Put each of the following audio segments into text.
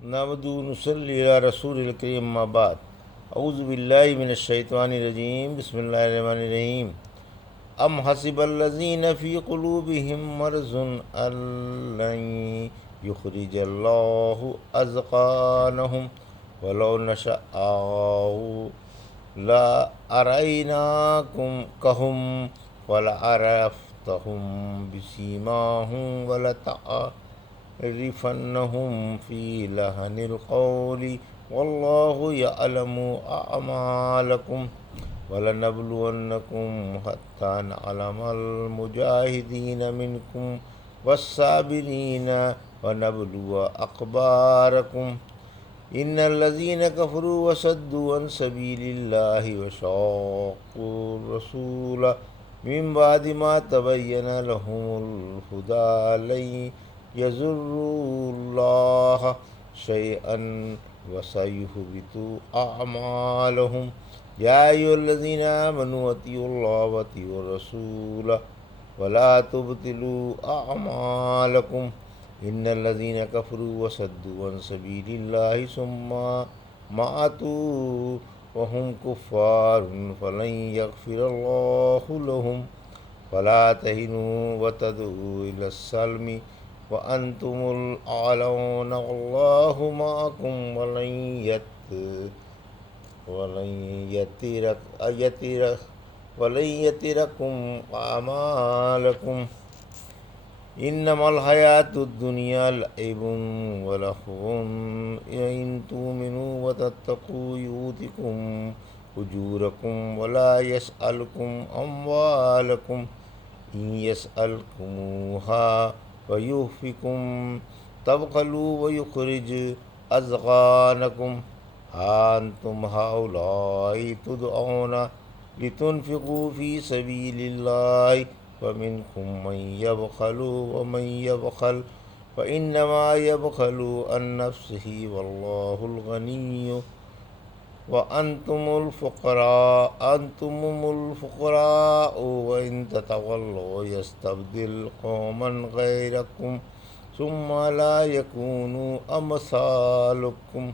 نحمدہ و نصلی علی رسول الکریم اما بعد اعوذ باللہ من الشیطان الرجیم بسم اللہ الرحمن الرحیم ام حسب الذین فی قلوبہم مرض ان لن یخرج اللہ اذقانہم ولو نشاء لاریناکہم ولعرفتہم بسیماہم ولتعرفنہم فی لحن القول واللہ یعلم اعمالکم وَلَنَبْلُوَنَّكُمْ حَتَّى نَعْلَمَ الْمُجَاهِدِينَ مِنْكُمْ وَالصَّابِرِينَ وَنَبْلُوَ أَخْبَارَكُمْ إِنَّ الَّذِينَ كَفَرُوا وَصَدُّوا عَنْ سَبِيلِ اللَّهِ وَشَاقُّوا الرَّسُولَ مِنْ بَعْدِ مَا تَبَيَّنَ لَهُمُ الْهُدَى لَنْ يَضُرُّوا اللَّهَ شَيْئًا وَسَيُحْبِطُ أَعْمَالَهُمْ یا ایھا الذین آمنوا اطیعوا اللہ واطیعوا الرسول ولا تبطلوا اعمالکم ان الذین کفروا وصدوا عن سبیل اللہ ثم ماتوا وهم کفار فلن یغفر اللہ لهم فلا تہنوا وتدعوا الی السلم وانتم الاعلون واللہ معکم ولن یترکم اعمالکم انما الحیاۃ الدنیا لعب ولہو ان تؤمنوا وتتقوا یؤتکم اجورکم ولا یسألکم اموالکم ان یسألکموہا ویحفکم تبخلوا ویخرج اضغانکم أنتم هؤلاء تدعون لتنفقوا في سبيل الله فمنكم من يبخل ومن يبخل فإنما يبخل عن نفسه والله الغني وأنتم الفقراء وإن تتولوا يستبدل قوما غيركم ثم لا يكونوا أمثالكم۔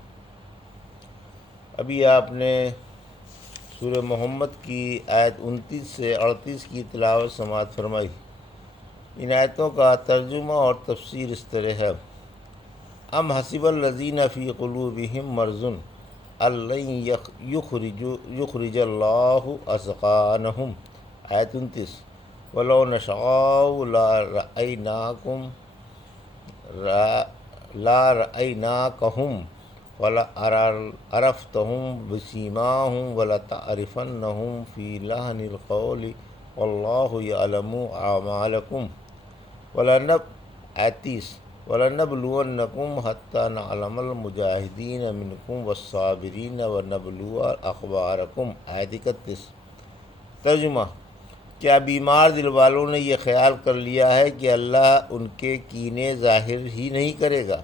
ابھی آپ نے سورہ محمد کی آیت 29 سے 38 کی تلاوت سماعت فرمائی۔ ان آیتوں کا ترجمہ اور تفسیر اس طرح ہے: ام حسب الذین فی قلوبہم مرض ان لن یخرج اللہ اذقانہم۔ آیت 29 ولو نشاء لارأیناکہم وَلَعَرَفْتَهُمْ بِسِیمَاهُمْ وَلَتَعْرِفَنَّهُمْ فِي لَحْنِ الْقَوْلِ وَاللَّهُ يَعْلَمُ أَعْمَالَكُمْ وَلَنَبْلُوَنَّكُمْ حَتَّى نَعْلَمَ الْمُجَاهِدِينَ مِنْكُمْ وَالصَّابِرِينَ وَنَبْلُوَ أَخْبَارَكُمْ۔ آیت 31۔ ترجمہ: کیا بیمار دل والوں نے یہ خیال کر لیا ہے کہ اللہ ان کے کینے ظاہر ہی نہیں کرے گا؟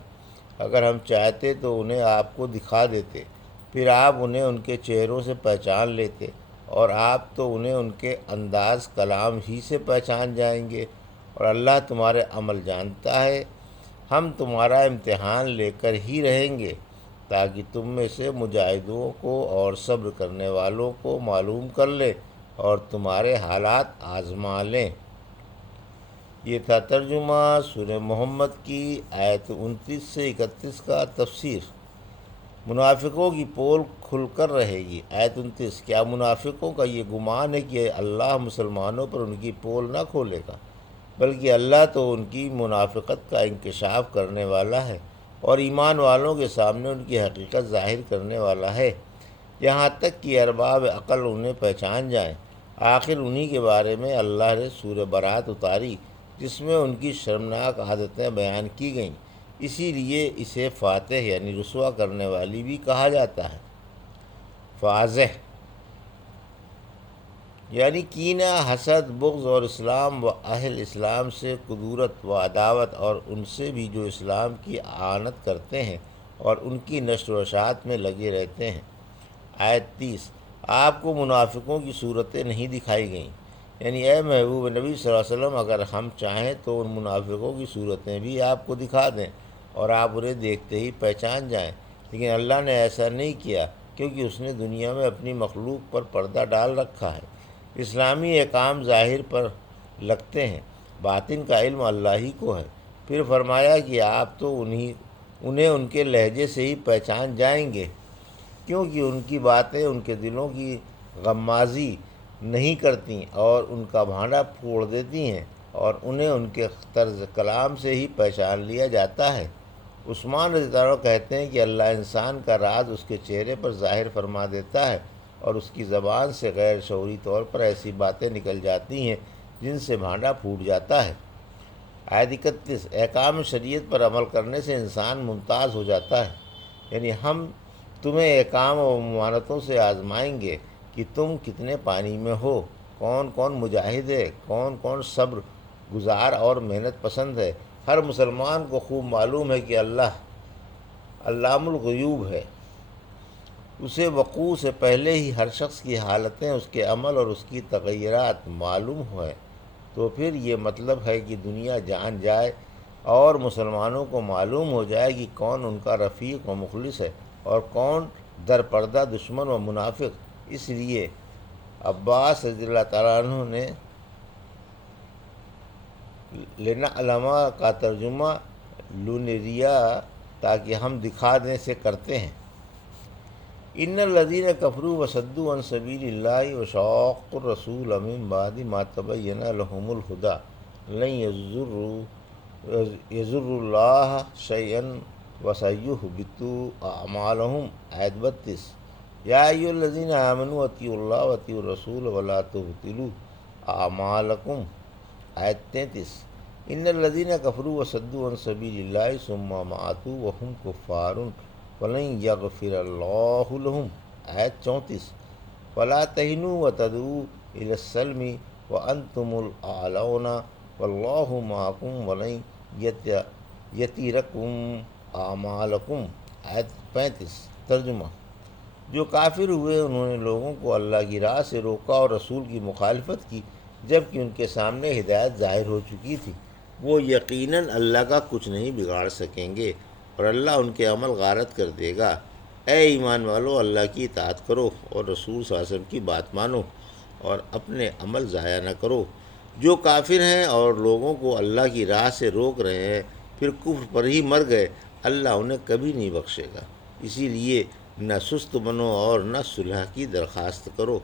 اگر ہم چاہتے تو انہیں آپ کو دکھا دیتے، پھر آپ انہیں ان کے چہروں سے پہچان لیتے، اور آپ تو انہیں ان کے انداز کلام ہی سے پہچان جائیں گے، اور اللہ تمہارے عمل جانتا ہے۔ ہم تمہارا امتحان لے کر ہی رہیں گے تاکہ تم میں سے مجاہدوں کو اور صبر کرنے والوں کو معلوم کر لیں اور تمہارے حالات آزما لیں۔ یہ تھا ترجمہ سورہ محمد کی آیت 29 سے 31 کا۔ تفسیر: منافقوں کی پول کھل کر رہے گی۔ آیت 29۔ کیا منافقوں کا یہ گمان ہے کہ اللہ مسلمانوں پر ان کی پول نہ کھولے گا؟ بلکہ اللہ تو ان کی منافقت کا انکشاف کرنے والا ہے اور ایمان والوں کے سامنے ان کی حقیقت ظاہر کرنے والا ہے، یہاں تک کہ ارباب عقل انہیں پہچان جائیں۔ آخر انہی کے بارے میں اللہ نے سورہ برات اتاری جس میں ان کی شرمناک عادتیں بیان کی گئیں، اسی لیے اسے فاتح یعنی رسوا کرنے والی بھی کہا جاتا ہے۔ فاضح یعنی کینہ، حسد، بغض اور اسلام و اہل اسلام سے کدورت و عداوت، اور ان سے بھی جو اسلام کی اعانت کرتے ہیں اور ان کی نشر و اشاعت میں لگے رہتے ہیں۔ آیت 30۔ آپ کو منافقوں کی صورتیں نہیں دکھائی گئیں، یعنی اے محبوب نبی صلی اللہ علیہ وسلم اگر ہم چاہیں تو ان منافقوں کی صورتیں بھی آپ کو دکھا دیں، اور آپ انہیں دیکھتے ہی پہچان جائیں، لیکن اللہ نے ایسا نہیں کیا، کیونکہ اس نے دنیا میں اپنی مخلوق پر پردہ ڈال رکھا ہے۔ اسلامی احکام ظاہر پر لگتے ہیں، باطن کا علم اللہ ہی کو ہے۔ پھر فرمایا کہ آپ تو انہیں ان کے لہجے سے ہی پہچان جائیں گے، کیونکہ ان کی باتیں ان کے دلوں کی غمازی نہیں کرتی اور ان کا بھانڈا پھوڑ دیتی ہیں، اور انہیں ان کے طرز کلام سے ہی پہچان لیا جاتا ہے۔ عثمان رضی اللہ عنہ کہتے ہیں کہ اللہ انسان کا راز اس کے چہرے پر ظاہر فرما دیتا ہے، اور اس کی زبان سے غیر شعوری طور پر ایسی باتیں نکل جاتی ہیں جن سے بھانڈا پھوٹ جاتا ہے۔ آیت 31، احکام شریعت پر عمل کرنے سے انسان ممتاز ہو جاتا ہے، یعنی ہم تمہیں احکام و ممانتوں سے آزمائیں گے کہ تم کتنے پانی میں ہو، کون کون مجاہد ہے، کون کون صبر گزار اور محنت پسند ہے۔ ہر مسلمان کو خوب معلوم ہے کہ اللہ علام الغیوب ہے، اسے وقوع سے پہلے ہی ہر شخص کی حالتیں، اس کے عمل اور اس کی تغیرات معلوم ہیں۔ تو پھر یہ مطلب ہے کہ دنیا جان جائے اور مسلمانوں کو معلوم ہو جائے کہ کون ان کا رفیق و مخلص ہے اور کون در پردہ دشمن و منافق۔ اس لیے عباس رضی اللہ تعالیٰ عنہ نے لنعلم کا ترجمہ لنریا، تاکہ ہم دکھا دیں سے کرتے ہیں۔ ان الذین کفروا وصدوا عن سبیل اللہ وشاقوا الرسول من بعد ما تبین لهم الہدی لن یضروا اللہ شیئا وسیحبط اعمالهم۔ آیت 32، یا ایھا الذین آمنوا اطیعوا اللہ واطیعوا الرسول ولا تبطلوا اعمالکم۔ آیت 33، ان الذین کفروا وصدوا عن سبیل اللہ ثم ماتوا وهم کفار وَلَن يَغْفِرَ اللَّهُ لَهُمْ۔ آیت 34، فَلَا تَهِنُوا وَتَدْعُوا إِلَى السَّلْمِ وَأَنْتُمُ الْأَعْلَوْنَ وَاللَّهُ مَعَكُمْ وَلَن يَتِرَكُمْ أَعْمَالَكُمْ۔ آیت 35، ترجمہ، جو کافر ہوئے انہوں نے لوگوں کو اللہ کی راہ سے روکا اور رسول کی مخالفت کی، جب کہ ان کے سامنے ہدایت ظاہر ہو چکی تھی۔ وہ یقیناً اللہ کا کچھ نہیں بگاڑ سکیں گے، اور اللہ ان کے عمل غارت کر دے گا۔ اے ایمان والو، اللہ کی اطاعت کرو اور رسول صلی اللہ علیہ وسلم کی بات مانو اور اپنے عمل ضائع نہ کرو۔ جو کافر ہیں اور لوگوں کو اللہ کی راہ سے روک رہے ہیں پھر کفر پر ہی مر گئے، اللہ انہیں کبھی نہیں بخشے گا۔ اسی لیے نہ سست بنو اور نہ صلح کی درخواست کرو،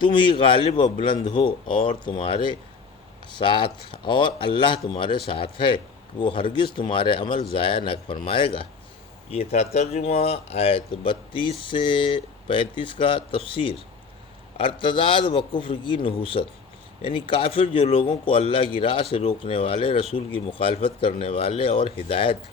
تم ہی غالب و بلند ہو اور تمہارے ساتھ، اور اللہ تمہارے ساتھ ہے، وہ ہرگز تمہارے عمل ضائع نہ فرمائے گا۔ یہ تھا ترجمہ آیت 32 سے 35 کا۔ تفسیر، ارتداد و کفر کی نحوست، یعنی کافر جو لوگوں کو اللہ کی راہ سے روکنے والے، رسول کی مخالفت کرنے والے اور ہدایت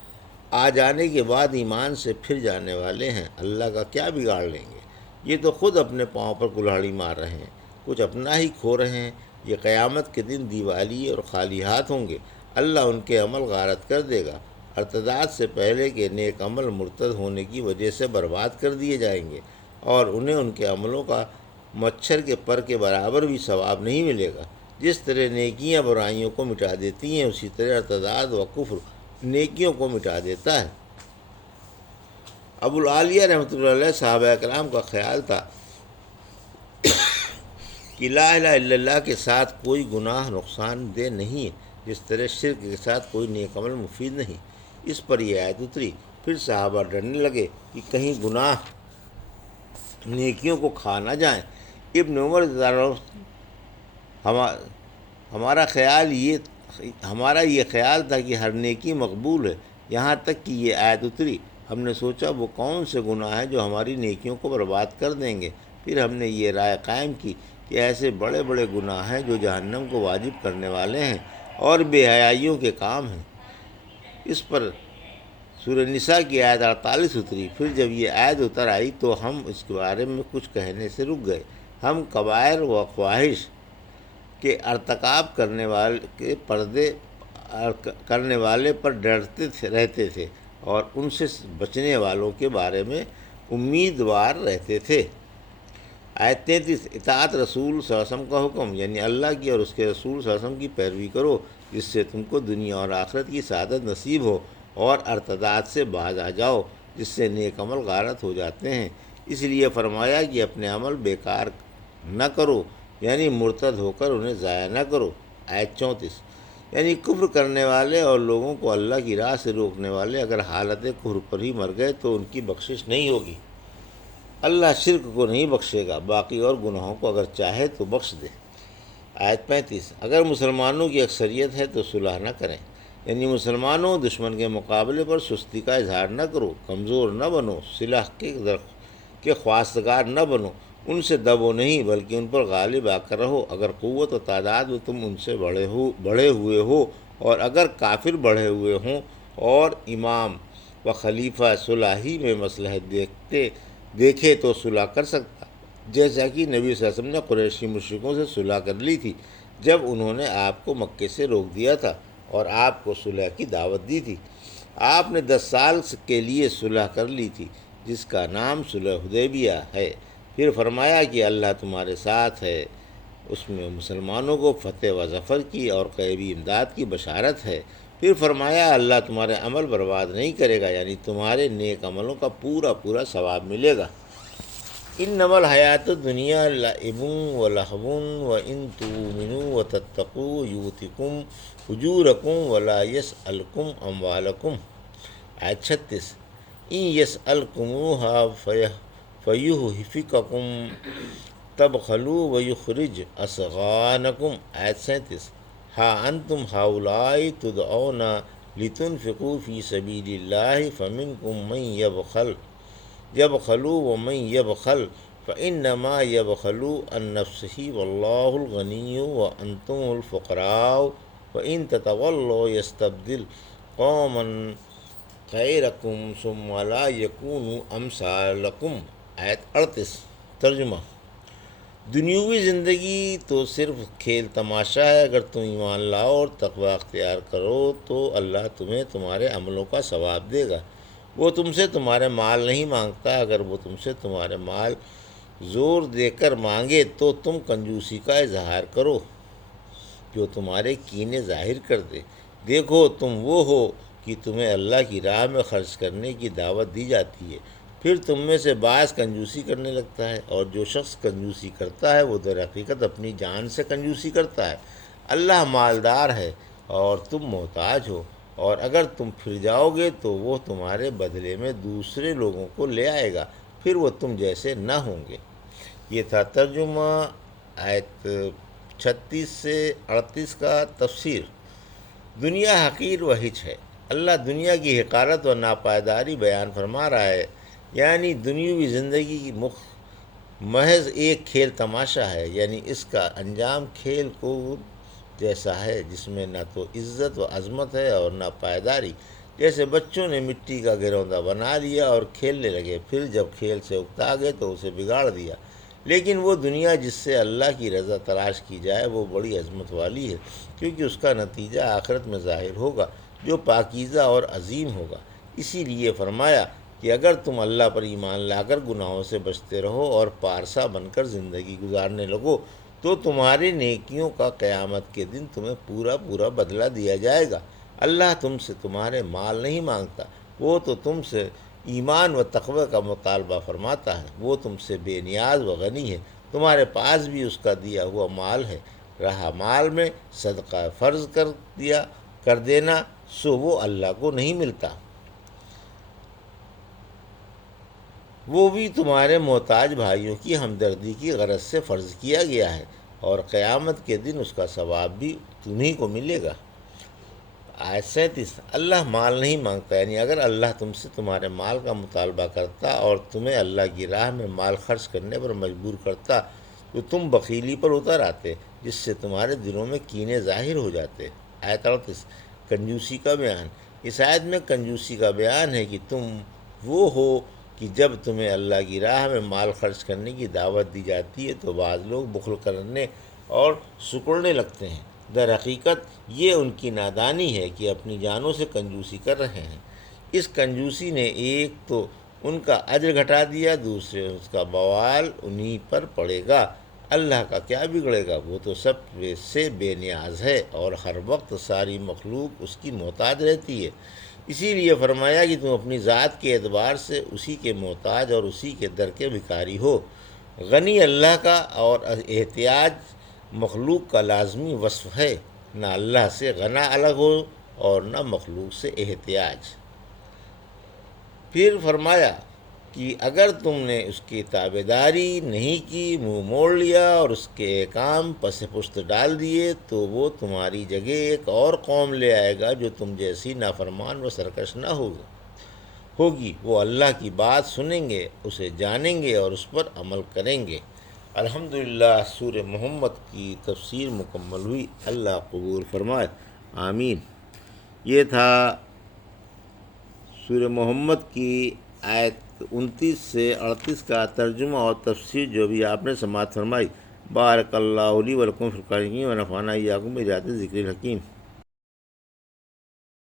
آ جانے کے بعد ایمان سے پھر جانے والے ہیں، اللہ کا کیا بگاڑ لیں گے؟ یہ تو خود اپنے پاؤں پر کلہاڑی مار رہے ہیں، کچھ اپنا ہی کھو رہے ہیں۔ یہ قیامت کے دن دیوالی اور خالی ہاتھ ہوں گے، اللہ ان کے عمل غارت کر دے گا۔ ارتداد سے پہلے کے نیک عمل مرتد ہونے کی وجہ سے برباد کر دیے جائیں گے، اور انہیں ان کے عملوں کا مچھر کے پر کے برابر بھی ثواب نہیں ملے گا۔ جس طرح نیکیاں برائیوں کو مٹا دیتی ہیں، اسی طرح ارتداد و کفر نیکیوں کو مٹا دیتا ہے۔ ابو العالیہ رحمۃ اللہ علیہ صحابہ کرام کا خیال تھا کہ لا الہ الا اللہ کے ساتھ کوئی گناہ نقصان دہ نہیں، جس طرح شرک کے ساتھ کوئی نیک عمل مفید نہیں۔ اس پر یہ آیت اتری۔ پھر صحابہ ڈرنے لگے کہ کہیں گناہ نیکیوں کو کھا نہ جائیں۔ ابن عمر رضی اللہ عنہ، ہمارا یہ خیال تھا کہ ہر نیکی مقبول ہے، یہاں تک کہ یہ آیت اتری۔ ہم نے سوچا وہ کون سے گناہ ہیں جو ہماری نیکیوں کو برباد کر دیں گے؟ پھر ہم نے یہ رائے قائم کی کہ ایسے بڑے بڑے گناہ ہیں جو جہنم کو واجب کرنے والے ہیں اور بے حیائیوں کے کام ہیں۔ اس پر سورہ نساء کی آیت 48 اتری۔ پھر جب یہ آیت اتر آئی تو ہم اس کے بارے میں کچھ کہنے سے رک گئے۔ ہم کبائر و خواہش کے ارتکاب کرنے والے پر ڈرتے رہتے تھے اور ان سے بچنے والوں کے بارے میں امیدوار رہتے تھے۔ آیت 33، اطاعت رسول صلی اللہ علیہ وسلم کا حکم، یعنی اللہ کی اور اس کے رسول صلی اللہ علیہ وسلم کی پیروی کرو، جس سے تم کو دنیا اور آخرت کی سعادت نصیب ہو اور ارتداد سے باز آ جاؤ، جس سے نیک عمل غارت ہو جاتے ہیں۔ اس لیے فرمایا کہ اپنے عمل بیکار نہ کرو، یعنی مرتد ہو کر انہیں ضائع نہ کرو۔ آیت 34، یعنی کفر کرنے والے اور لوگوں کو اللہ کی راہ سے روکنے والے اگر حالت کفر پر ہی مر گئے تو ان کی بخشش نہیں ہوگی۔ اللہ شرک کو نہیں بخشے گا، باقی اور گناہوں کو اگر چاہے تو بخش دے۔ آیت 35، اگر مسلمانوں کی اکثریت ہے تو صلح نہ کریں، یعنی مسلمانوں دشمن کے مقابلے پر سستی کا اظہار نہ کرو، کمزور نہ بنو، صلح کے خواستگار نہ بنو، ان سے دبو نہیں بلکہ ان پر غالب آ کر رہو۔ اگر قوت و تعداد میں تم ان سے بڑھے ہوئے ہو اور اگر کافر بڑھے ہوئے ہوں اور امام و خلیفہ صلح ہی میں مصلحت دیکھے تو صلح کر سکتا، جیسا کہ نبی صلی اللہ علیہ وسلم نے قریشی مشرکوں سے صلح کر لی تھی جب انہوں نے آپ کو مکے سے روک دیا تھا اور آپ کو صلح کی دعوت دی تھی۔ آپ نے 10 سال کے لیے صلح کر لی تھی، جس کا نام صلح حدیبیہ ہے۔ پھر فرمایا کہ اللہ تمہارے ساتھ ہے، اس میں مسلمانوں کو فتح و ظفر کی اور غیبی امداد کی بشارت ہے۔ پھر فرمایا اللہ تمہارے عمل برباد نہیں کرے گا، یعنی تمہارے نیک عملوں کا پورا پورا ثواب ملے گا۔ انما الحیات الدنیا لعب و لہو وان تؤمنوا وتتقوا یؤتکم اجورکم ولا یسألکم اموالکم۔ آیت 36، ان یسألکموها فیحفککم تبخلوا ویخرج اضغانکم۔ آیت 37، ہا انتم ہؤلاء تدعون لتنفقوا فی سبیل اللہ فمنکم من یبخل ومن یبخل فإنما یبخل عن نفسہ واللہ الغنی وانتم الفقراء وإن تتولوا یستبدل قوما غیرکم ثم لا یکونوا امثالکم۔ آیت 38، ترجمہ، دنیوی زندگی تو صرف کھیل تماشا ہے، اگر تم ایمان لاؤ اور تقوی اختیار کرو تو اللہ تمہیں تمہارے عملوں کا ثواب دے گا۔ وہ تم سے تمہارے مال نہیں مانگتا، اگر وہ تم سے تمہارے مال زور دے کر مانگے تو تم کنجوسی کا اظہار کرو جو تمہارے کینے ظاہر کر دے۔ دیکھو تم وہ ہو کہ تمہیں اللہ کی راہ میں خرچ کرنے کی دعوت دی جاتی ہے، پھر تم میں سے بعض کنجوسی کرنے لگتا ہے، اور جو شخص کنجوسی کرتا ہے وہ در حقیقت اپنی جان سے کنجوسی کرتا ہے۔ اللہ مالدار ہے اور تم محتاج ہو، اور اگر تم پھر جاؤ گے تو وہ تمہارے بدلے میں دوسرے لوگوں کو لے آئے گا، پھر وہ تم جیسے نہ ہوں گے۔ یہ تھا ترجمہ آیت 36 سے 38 کا تفسیر۔ دنیا حقیر و ہچ ہے۔ اللہ دنیا کی حقارت و ناپائیداری بیان فرما رہا ہے، یعنی دنیوی زندگی کی محض ایک کھیل تماشا ہے، یعنی اس کا انجام کھیل کود جیسا ہے جس میں نہ تو عزت و عظمت ہے اور نہ پائیداری۔ جیسے بچوں نے مٹی کا گروندا بنا لیا اور کھیلنے لگے، پھر جب کھیل سے اکتا گئے تو اسے بگاڑ دیا۔ لیکن وہ دنیا جس سے اللہ کی رضا تلاش کی جائے وہ بڑی عظمت والی ہے، کیونکہ اس کا نتیجہ آخرت میں ظاہر ہوگا جو پاکیزہ اور عظیم ہوگا۔ اسی لیے فرمایا کہ اگر تم اللہ پر ایمان لا کر گناہوں سے بچتے رہو اور پارسا بن کر زندگی گزارنے لگو تو تمہاری نیکیوں کا قیامت کے دن تمہیں پورا پورا بدلہ دیا جائے گا۔ اللہ تم سے تمہارے مال نہیں مانگتا، وہ تو تم سے ایمان و تقوی کا مطالبہ فرماتا ہے۔ وہ تم سے بے نیاز و غنی ہے، تمہارے پاس بھی اس کا دیا ہوا مال ہے۔ رہا مال میں صدقہ فرض کر دینا سو وہ اللہ کو نہیں ملتا، وہ بھی تمہارے محتاج بھائیوں کی ہمدردی کی غرض سے فرض کیا گیا ہے، اور قیامت کے دن اس کا ثواب بھی تمہیں کو ملے گا۔ آیت 37، اللہ مال نہیں مانگتا، یعنی اگر اللہ تم سے تمہارے مال کا مطالبہ کرتا اور تمہیں اللہ کی راہ میں مال خرچ کرنے پر مجبور کرتا تو تم بخیلی پر اتر آتے، جس سے تمہارے دلوں میں کینے ظاہر ہو جاتے۔ آیت 38، کنجوسی کا بیان۔ اس آیت میں کنجوسی کا بیان ہے کہ تم وہ ہو کہ جب تمہیں اللہ کی راہ میں مال خرچ کرنے کی دعوت دی جاتی ہے تو بعض لوگ بخل کرنے اور سکڑنے لگتے ہیں۔ در حقیقت یہ ان کی نادانی ہے کہ اپنی جانوں سے کنجوسی کر رہے ہیں۔ اس کنجوسی نے ایک تو ان کا اجر گھٹا دیا، دوسرے اس کا بوال انہی پر پڑے گا۔ اللہ کا کیا بگڑے گا، وہ تو سب سے بے نیاز ہے اور ہر وقت ساری مخلوق اس کی محتاج رہتی ہے۔ اسی لیے فرمایا کہ تم اپنی ذات کے اعتبار سے اسی کے محتاج اور اسی کے در کے بھکاری ہو۔ غنی اللہ کا اور احتیاج مخلوق کا لازمی وصف ہے، نہ اللہ سے غنا الگ ہو اور نہ مخلوق سے احتیاج۔ پھر فرمایا کہ اگر تم نے اس کی تابعداری نہیں کی، منہ موڑ لیا اور اس کے احکام پس پشت ڈال دیے، تو وہ تمہاری جگہ ایک اور قوم لے آئے گا جو تم جیسی نافرمان و سرکش نہ ہوگی۔ وہ اللہ کی بات سنیں گے، اسے جانیں گے اور اس پر عمل کریں گے۔ الحمدللہ سورہ محمد کی تفسیر مکمل ہوئی۔ اللہ قبول فرمائے، آمین۔ یہ تھا سورہ محمد کی آیت 29 سے 38 کا ترجمہ اور تفسیر جو بھی آپ نے سماعت فرمائی۔ بارک اللہ لی و لکم فی القرآن الکریم و نفعنا وإیاکم بآیات الذکر الحکیم۔